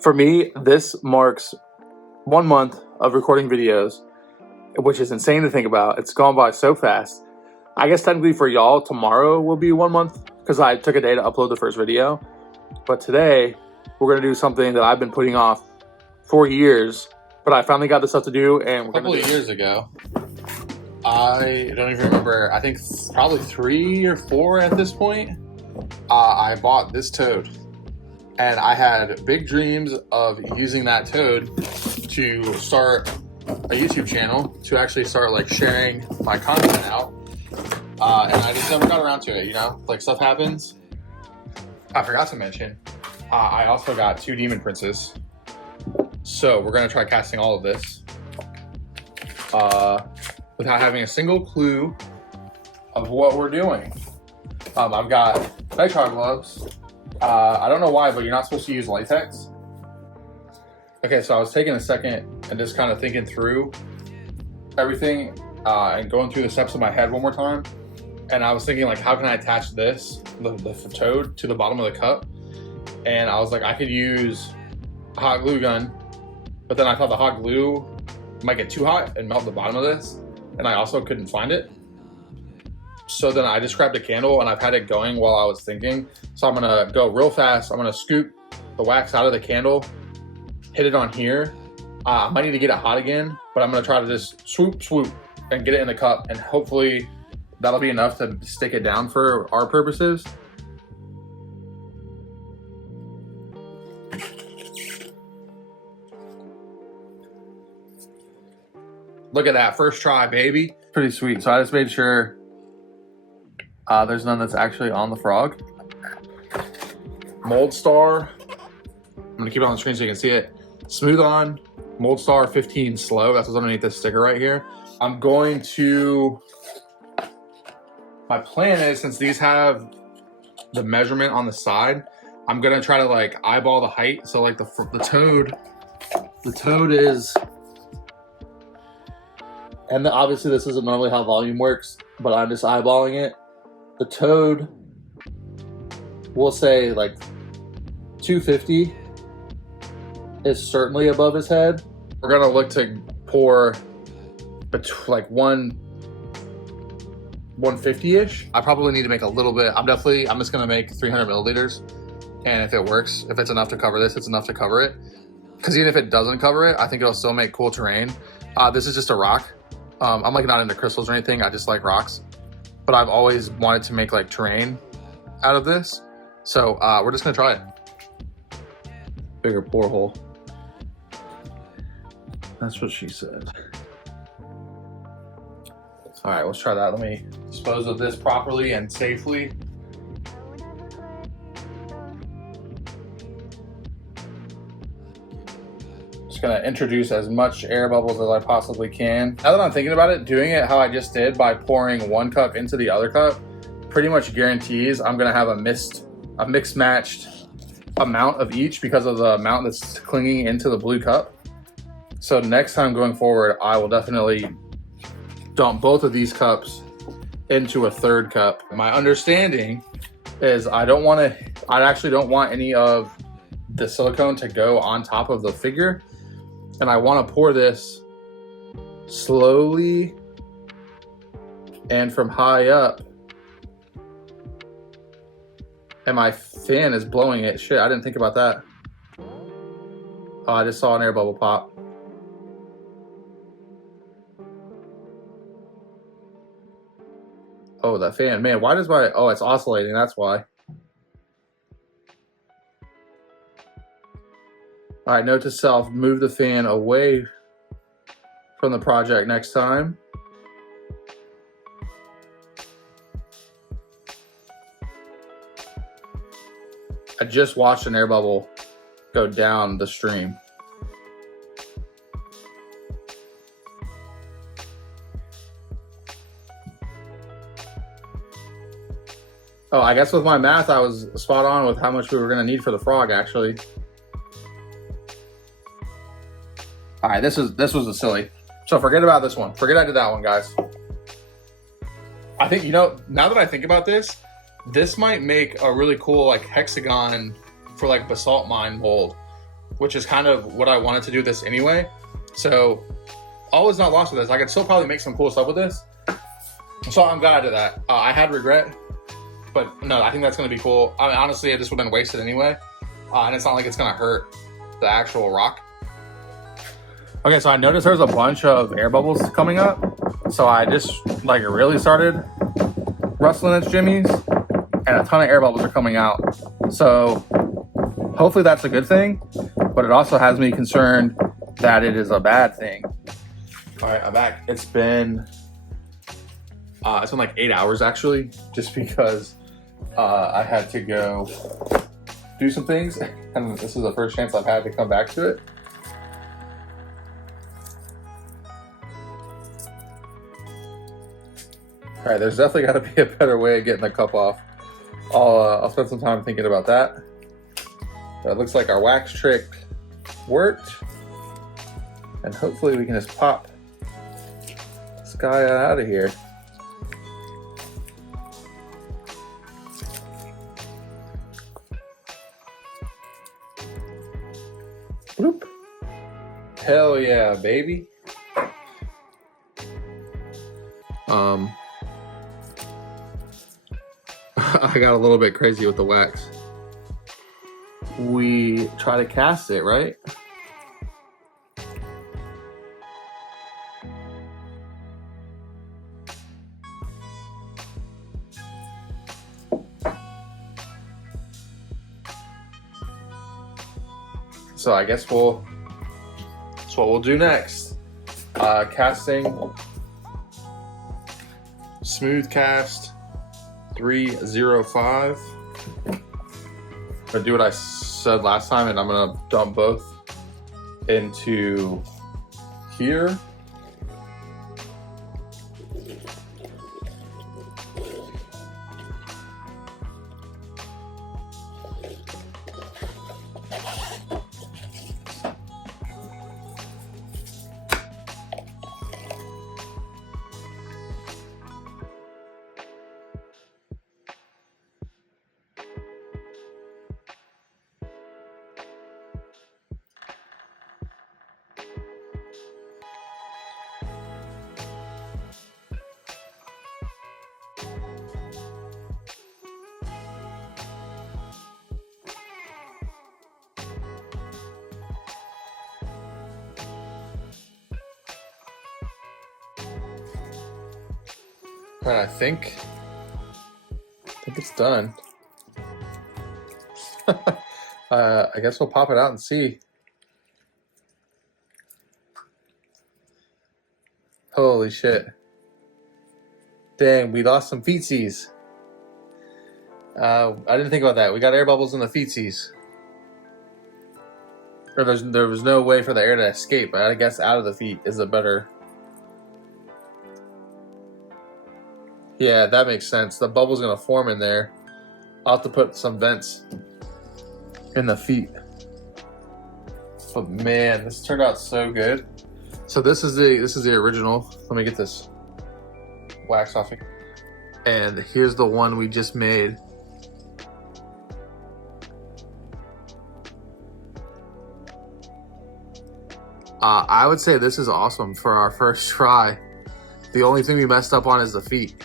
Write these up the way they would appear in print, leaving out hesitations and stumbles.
For me, this marks 1 month of recording videos, which is insane to think about. It's gone by so fast. I guess technically for y'all, tomorrow will be 1 month because I took a day to upload the first video. But today, we're going to do something that I've been putting off for years, but I finally got the stuff to do, and we're a couple of years ago, I don't even remember, I think probably 3 or 4 at this point, I bought this toad. And I had big dreams of using that toad to start a YouTube channel, to actually start like sharing my content out. And I just never got around to it, you know? Like stuff happens. I forgot to mention, I also got 2 demon princes. So we're gonna try casting all of this without having a single clue of what we're doing. I've got nitrile gloves. I don't know why, but you're not supposed to use latex. Okay, so I was taking a second and just kind of thinking through everything and going through the steps in my head one more time. And I was thinking, like, how can I attach this, the toad, to the bottom of the cup? And I was like, I could use a hot glue gun, but then I thought the hot glue might get too hot and melt the bottom of this. And I also couldn't find it. So then I just grabbed a candle and I've had it going while I was thinking. So I'm gonna go real fast. I'm gonna scoop the wax out of the candle, hit it on here. I might need to get it hot again, but I'm gonna try to just swoop and get it in the cup, and hopefully that'll be enough to stick it down for our purposes. Look at that, first try, baby. Pretty sweet. So I just made sure there's none that's actually on the frog. Mold Star. I'm gonna keep it on the screen so you can see it. Smooth on, Mold Star 15 slow. That's what's underneath this sticker right here. I'm going to, my plan is, since these have the measurement on the side, I'm gonna try to like eyeball the height. So like the toad is, and obviously this isn't normally how volume works, but I'm just eyeballing it. The toad, we'll say like 250 is certainly above his head. We're gonna look to pour like 150-ish. I probably need to make a little bit. I'm just gonna make 300 milliliters. And if it works, if it's enough to cover this, it's enough to cover it. Because even if it doesn't cover it, I think it'll still make cool terrain. This is just a rock. I'm like not into crystals or anything. I just like rocks. But I've always wanted to make like terrain out of this. So we're just gonna try it. Bigger pour hole. That's what she said. All right, let's try that. Let me dispose of this properly and safely. Just gonna introduce as much air bubbles as I possibly can. Now that I'm thinking about it, doing it how I just did by pouring one cup into the other cup pretty much guarantees I'm gonna have a mixed matched amount of each because of the amount that's clinging into the blue cup. So next time going forward, I will definitely dump both of these cups into a third cup. My understanding is I actually don't want any of the silicone to go on top of the figure. And I want to pour this slowly and from high up. And my fan is blowing it. Shit, I didn't think about that. Oh, I just saw an air bubble pop. Oh, that fan, man, why does oh, it's oscillating, that's why. All right, note to self, move the fan away from the project next time. I just watched an air bubble go down the stream. Oh, I guess with my math, I was spot on with how much we were gonna need for the frog, actually. All right, this was a silly. So forget about this one. Forget I did that one, guys. I think, you know, now that I think about this, this might make a really cool like hexagon for like basalt mine mold. which is kind of what I wanted to do this anyway. So all is not lost with this. I could still probably make some cool stuff with this. So I'm glad I did that. I had regret, but no, I think that's going to be cool. I mean, honestly, this would have been wasted anyway. And it's not like it's going to hurt the actual rock. Okay, so I noticed there's a bunch of air bubbles coming up. So I just like really started rustling its jimmies, and a ton of air bubbles are coming out. So hopefully that's a good thing, but it also has me concerned that it is a bad thing. All right, I'm back. It's been like 8 hours actually, just because I had to go do some things, and this is the first chance I've had to come back to it. All right, there's definitely got to be a better way of getting the cup off. I'll spend some time thinking about that. But it looks like our wax trick worked, and hopefully we can just pop this guy out of here. Bloop. Hell yeah, baby. I got a little bit crazy with the wax. We try to cast it, right? So I guess that's what we'll do next. Casting, smooth cast 305. I'm gonna do what I said last time, and I'm gonna dump both into here. I think it's done. I guess we'll pop it out and see. Holy shit. Dang, we lost some feetsies. I didn't think about that. We got air bubbles in the feetsies. Or there was no way for the air to escape, but I guess out of the feet is a better... Yeah, that makes sense. The bubble's gonna form in there. I'll have to put some vents in the feet. But man, this turned out so good. So this is the original. Let me get this wax off here. And here's the one we just made. I would say this is awesome for our first try. The only thing we messed up on is the feet.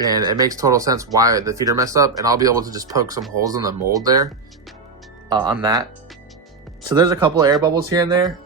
And it makes total sense why the feet are messed up, and I'll be able to just poke some holes in the mold there on that. So there's a couple of air bubbles here and there,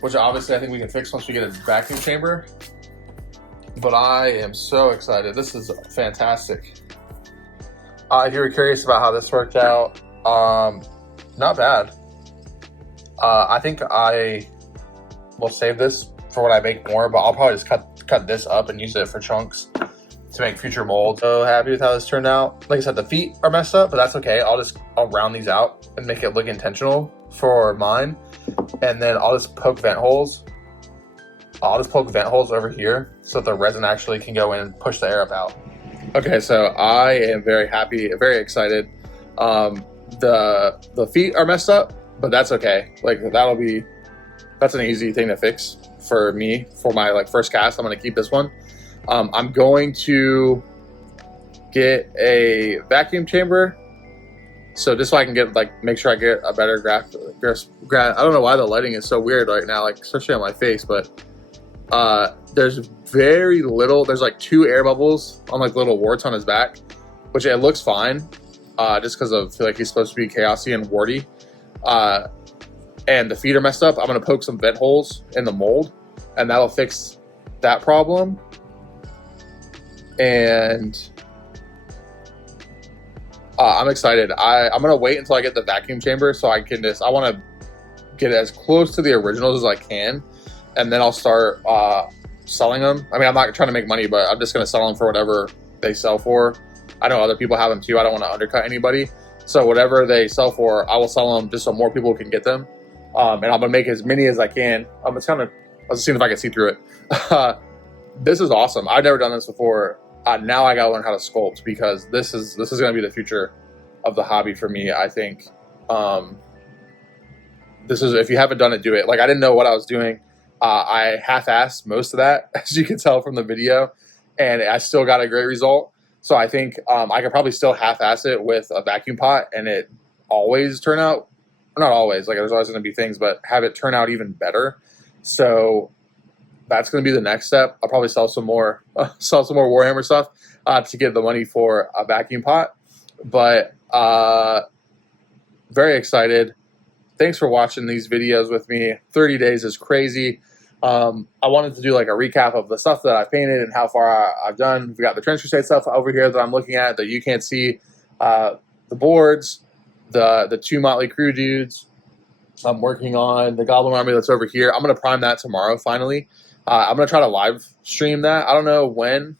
which obviously I think we can fix once we get a vacuum chamber. But I am so excited. This is fantastic. If you were curious about how this worked out, not bad. I think I will save this for when I make more, but I'll probably just cut this up and use it for chunks to make future molds. So happy with how this turned out. Like I said, the feet are messed up, but that's okay. I'll round these out and make it look intentional for mine. And then I'll just poke vent holes. I'll just poke vent holes over here so that the resin actually can go in and push the air up out. Okay, so I am very happy, very excited. The feet are messed up, but that's okay. Like that's an easy thing to fix for me for my first cast. I'm gonna keep this one. I'm going to get a vacuum chamber, so just so I can get make sure I get a better I don't know why the lighting is so weird right now, like especially on my face, but there's very little. There's like 2 air bubbles on like little warts on his back, which it looks fine, just because I feel like he's supposed to be chaosy and warty. And the feet are messed up. I'm gonna poke some vent holes in the mold, and that'll fix that problem. And I'm excited. I'm gonna wait until I get the vacuum chamber so I want to get as close to the originals as I can, and then I'll start selling them. I mean, I'm not trying to make money, but I'm just gonna sell them for whatever they sell for. I know other people have them too. I don't want to undercut anybody, so whatever they sell for, I will sell them just so more people can get them. And I'm gonna make as many as I can. I'll just see if I can see through it. This is awesome. I've never done this before. Now I gotta learn how to sculpt, because this is gonna be the future of the hobby for me. I think if you haven't done it, do it. Like, I didn't know what I was doing. I half-assed most of that, as you can tell from the video, and I still got a great result. So I think I could probably still half-ass it with a vacuum pot, and it always turn out, not always, like there's always going to be things, but have it turn out even better. So that's going to be the next step. I'll probably sell some more Warhammer stuff to get the money for a vacuum pot. But very excited. Thanks for watching these videos with me. 30 days is crazy. I wanted to do like a recap of the stuff that I painted and how far I've done. We've got the Trench Crusade stuff over here that I'm looking at that you can't see. The boards, the 2 Motley Crue dudes. I'm working on the Goblin Army that's over here. I'm going to prime that tomorrow, finally. I'm going to try to live stream that. I don't know when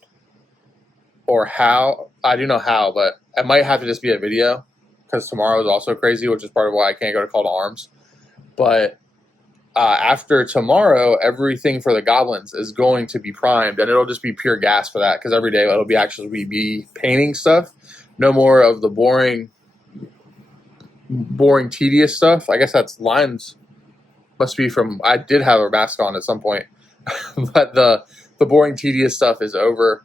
or how. I do know how, but it might have to just be a video, because tomorrow is also crazy, which is part of why I can't go to Call to Arms. But after tomorrow, everything for the goblins is going to be primed, and it'll just be pure gas for that, because every day it'll be actually be painting stuff. No more of the boring, tedious stuff. I guess that's lines must be from, I did have a mask on at some point, but the boring, tedious stuff is over,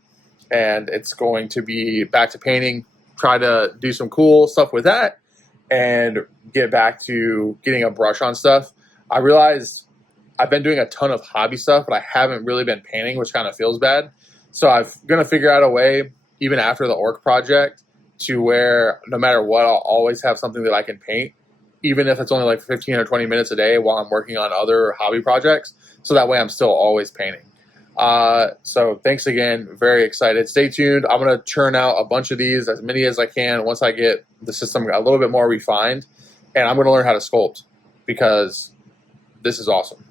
and it's going to be back to painting. Try to do some cool stuff with that, and get back to getting a brush on stuff. I realized I've been doing a ton of hobby stuff, but I haven't really been painting, which kind of feels bad. So I'm going to figure out a way, even after the orc project, to where no matter what, I'll always have something that I can paint, even if it's only like 15 or 20 minutes a day while I'm working on other hobby projects. So that way I'm still always painting. So thanks again. Very excited. Stay tuned. I'm going to churn out a bunch of these, as many as I can, once I get the system a little bit more refined. And I'm going to learn how to sculpt, because this is awesome.